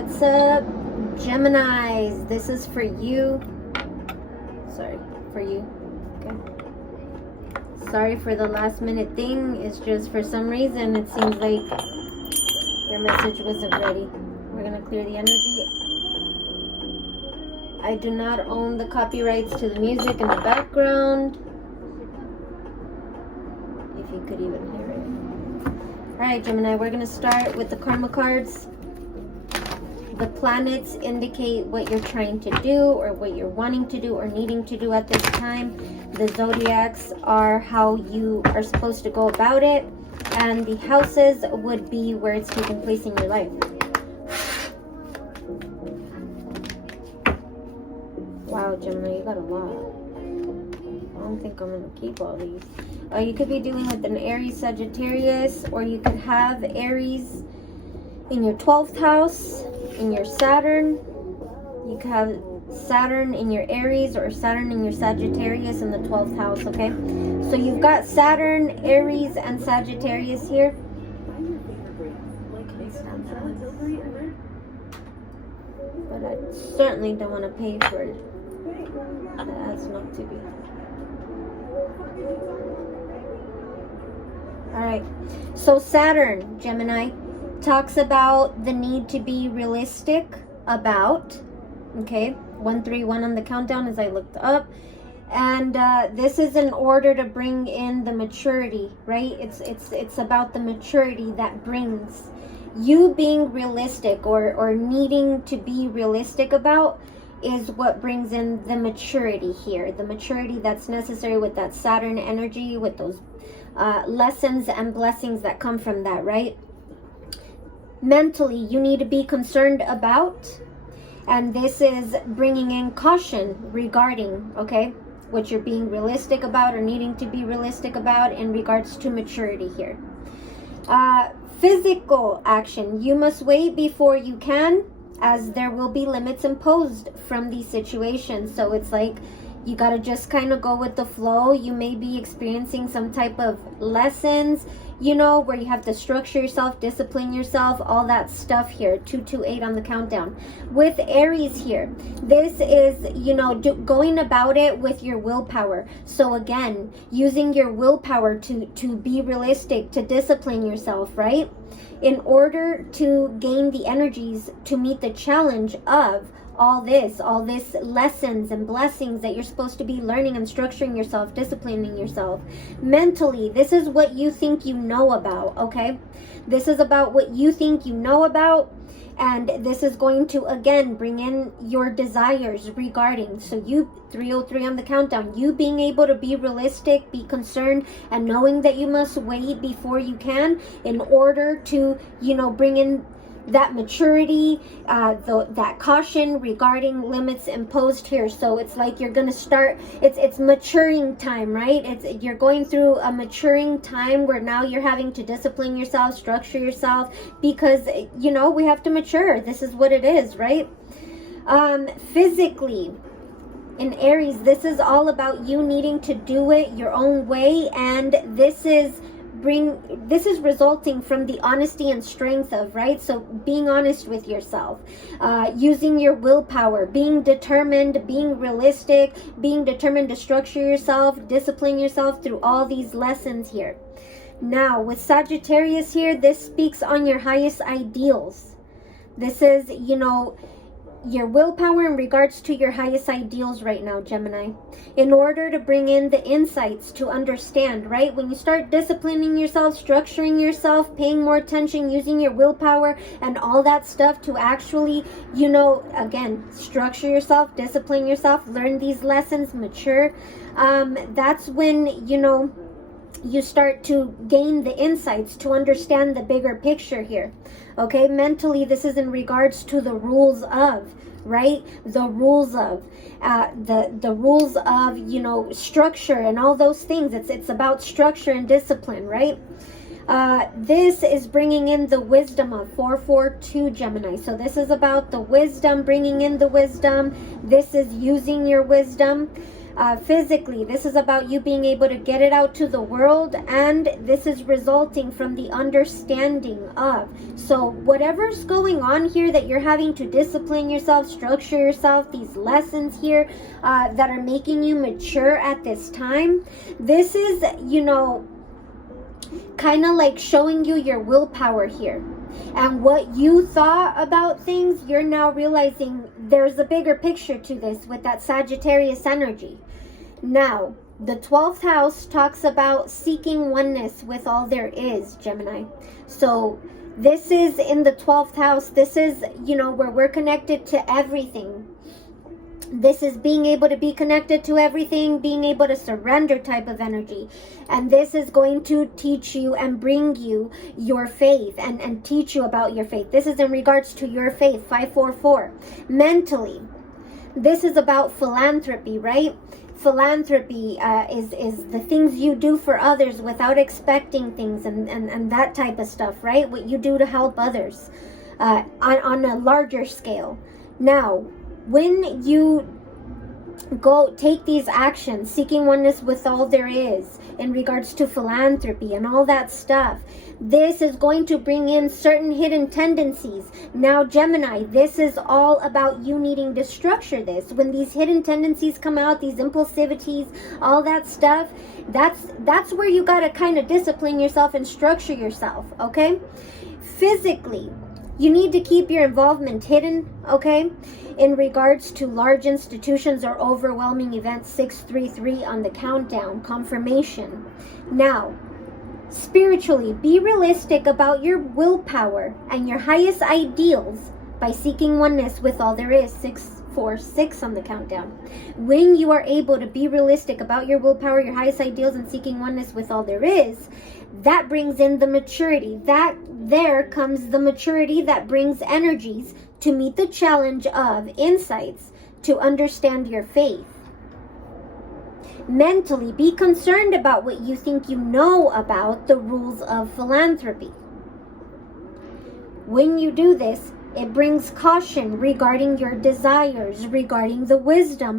what's up, Geminis? This is for you. Sorry, for you. Okay. Sorry for the last minute thing. It's just for some reason it seems like your message wasn't ready. We're gonna clear the energy. I do not own the copyrights to the music in the background. If you could even hear it. Alright, Gemini, we're gonna start with the karma cards. The planets indicate what you're trying to do or what you're wanting to do or needing to do at this time. The zodiacs are how you are supposed to go about it. And the houses would be where it's taking place in your life. Wow, Gemini, you got a lot. I don't think I'm going to keep all these. You could be dealing with an Aries, Sagittarius, or you could have Aries in your 12th house, in your Saturn. You could have Saturn in your Aries or Saturn in your Sagittarius in the 12th house, okay? So you've got Saturn, Aries, and Sagittarius here. But I certainly don't want to pay for it. That has not to be. Alright, so Saturn, Gemini, talks about the need to be realistic about, okay, 131 on the countdown as I looked up, and this is in order to bring in the maturity, right? It's about the maturity that brings you being realistic or needing to be realistic about is what brings in the maturity here, the maturity that's necessary with that Saturn energy, with those lessons and blessings that come from that, right? Mentally, you need to be concerned about, and this is bringing in caution regarding, okay, what you're being realistic about or needing to be realistic about in regards to maturity here. Physical action, you must wait before you can, as there will be limits imposed from these situations. So it's like you got to just kind of go with the flow. You may be experiencing some type of lessons, you know, where you have to structure yourself, discipline yourself, all that stuff here. 228 on the countdown. With Aries here, this is, you know, going about it with your willpower. So again, using your willpower to be realistic, to discipline yourself, right? In order to gain the energies to meet the challenge of all this lessons and blessings that you're supposed to be learning and structuring yourself, disciplining yourself. Mentally, this is what you think you know about, okay? This is about what you think you know about, and this is going to, again, bring in your desires regarding, so you, 303 on the countdown, you being able to be realistic, be concerned, and knowing that you must wait before you can in order to, you know, bring in that maturity, that caution regarding limits imposed here. So it's like you're gonna start, it's maturing time, right? You're going through a maturing time where now you're having to discipline yourself, structure yourself, because, you know, we have to mature. This is what it is, right? Physically, in Aries, this is all about you needing to do it your own way, and this is resulting from the honesty and strength of, right? So being honest with yourself, using your willpower, being determined, being realistic, being determined to structure yourself, discipline yourself through all these lessons here. Now with Sagittarius here, this speaks on your highest ideals. This is, you know, your willpower in regards to your highest ideals right now, Gemini, in order to bring in the insights to understand, right? When you start disciplining yourself, structuring yourself, paying more attention, using your willpower and all that stuff to actually, you know, again, structure yourself, discipline yourself, learn these lessons, mature, that's when, you know, you start to gain the insights to understand the bigger picture here. Okay, mentally, this is in regards to the rules of, right? The rules of the rules of, you know, structure and all those things. It's about structure and discipline, right? This is bringing in the wisdom of 442 Gemini. So this is about the wisdom, bringing in the wisdom. This is using your wisdom. Physically, this is about you being able to get it out to the world, and this is resulting from the understanding of. So whatever's going on here that you're having to discipline yourself, structure yourself, these lessons here that are making you mature at this time, this is, you know, kind of like showing you your willpower here. And what you thought about things, you're now realizing there's a bigger picture to this with that Sagittarius energy. Now, the 12th house talks about seeking oneness with all there is, Gemini. So this is in the 12th house. This is, you know, where we're connected to everything. This is being able to be connected to everything, being able to surrender type of energy. And this is going to teach you and bring you your faith and teach you about your faith. This is in regards to your faith, 544. Mentally, this is about philanthropy, right? Philanthropy is the things you do for others without expecting things and that type of stuff, right? What you do to help others on a larger scale. Now, when you go take these actions, seeking oneness with all there is in regards to philanthropy and all that stuff, this is going to bring in certain hidden tendencies. Now, Gemini, this is all about you needing to structure this. When these hidden tendencies come out, these impulsivities, all that stuff, that's where you got to kind of discipline yourself and structure yourself, okay? Physically, you need to keep your involvement hidden, okay? In regards to large institutions or overwhelming events, 633 on the countdown, confirmation. Now, spiritually, be realistic about your willpower and your highest ideals by seeking oneness with all there is, 646 on the countdown. When you are able to be realistic about your willpower, your highest ideals, and seeking oneness with all there is, that brings in the maturity. There comes the maturity that brings energies to meet the challenge of insights to understand your faith. Mentally, be concerned about what you think you know about the rules of philanthropy. When you do this, it brings caution regarding your desires, regarding the wisdom